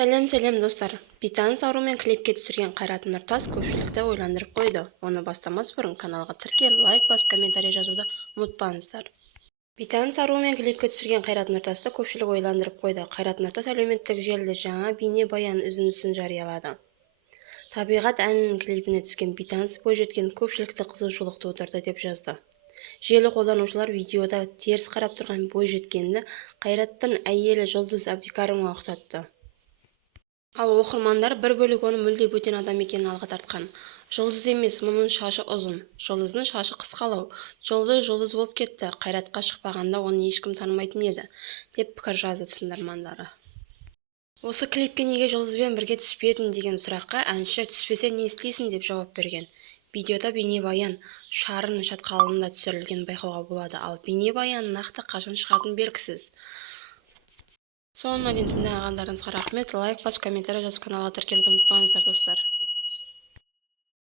Сәлем достар. Бейтаныс аурумен клипке түсірген Қайрат Нұртас көпшілікті ойландырып қойды. Оны бастамас бұрын каналға тіркел, лайк басып, комментарий жазуды ұмытпаңыздар. Бейтаныс аурумен клипке түсірген Қайрат Нұртасты көпшілік ойландырып қойды. Қайрат Нұртас әлеуметтік желіде жаңа бейнебаян үзіндісін жариялады. Табиғат әнінің клипіне түскен бейтаныс бойжеткен көпшілікті қызығушылық тудырды деп жазды. Желі қолданушылар видеода теріс қарап тұрған бойжеткенді Қайраттың әйелі Жұлдыз Әбдікәрімоваға ұқсатты. Ал оқырмандар бір бөлігі оны мүлде бөтен адам екенін алға тартқан. Жұлдыз емес, мұның шашы ұзын. Жұлдыздың шашы қысқалау. Жұлдыз болып кетті. Қайратқа шықпағанда оны ешкім танымайтын еді, деп пікір жазды тыңдармандары. Осы клипке неге Жұлдызбен бірге түспедің деген сұраққа әнші түспесе не істейсің деп жауап берген. Видеода бейнебаян шарын шатқалында түсірілген байқауға болады, ал бейнебаян нақты қашан шығатын белгісіз. Соңына дейін тыңдағандарыңызға рахмет. Лайк басып, комментарий жазып, каналға тіркелуді ұмытпаңыздар достар.